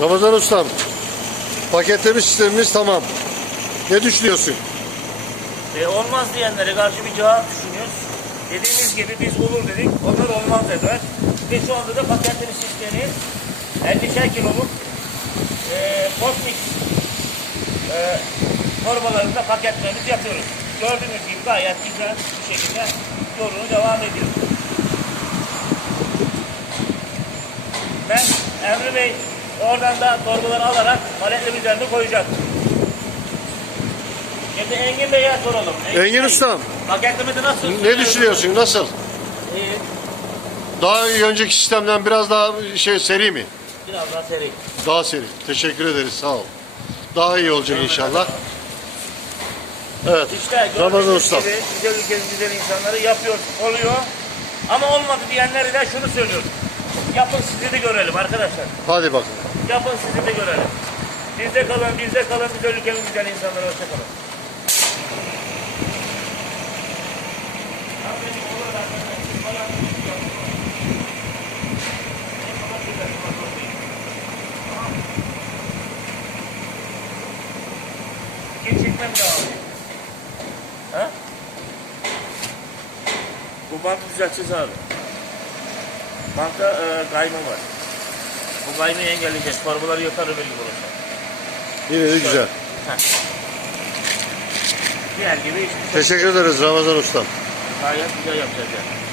Ramazan Ustam, paketleme sistemimiz tamam. Ne düşünüyorsun? E, olmaz diyenlere karşı bir cevap düşünüyoruz. Dediğimiz gibi biz olur dedik, onlar olmaz dediler. Ve şu anda da paketleme sistemi 50'şer kiloluk e, Postmix e, torbalarında paketlerimizi yapıyoruz. Gördüğünüz gibi gayet güzel bir şekilde yolunu devam ediyor. Ben Emre Bey oradan da torbaları alarak paletlerin üzerine koyacak. Şimdi Engin Bey'e soralım. Engin Bey, Ustam, Paketlemede nasıl? ne düşünüyorsun? Nasıl? İyi. Daha önceki sistemden biraz daha şey seri mi? Biraz daha seri. Daha seri. Teşekkür ederiz. Sağ ol. Daha iyi olacak inşallah. Evet. İşte Ramazan Usta. gibi güzel ülkenin güzel insanları yapıyor, oluyor. Ama olmadı diyenlere de şunu söylüyorum. Yapın sizi de görelim arkadaşlar. Hadi bakalım. Yapın sizi de görelim. Bizde kalın, bizde kalın, güzel ülkenin güzel insanları. Hoşça kalın. Kim çekmem lazım? Ha? Bu banka düzelteceğiz abi. Banka e, kayma var. Bu kaymayı engelleyeceğiz. Torbaları yukarı belli burası. Yine de güzel. Heh. Diğer gibi hiçbir şey Teşekkür ederiz Ramazan Ustam. gayet güzel yapacağız yani.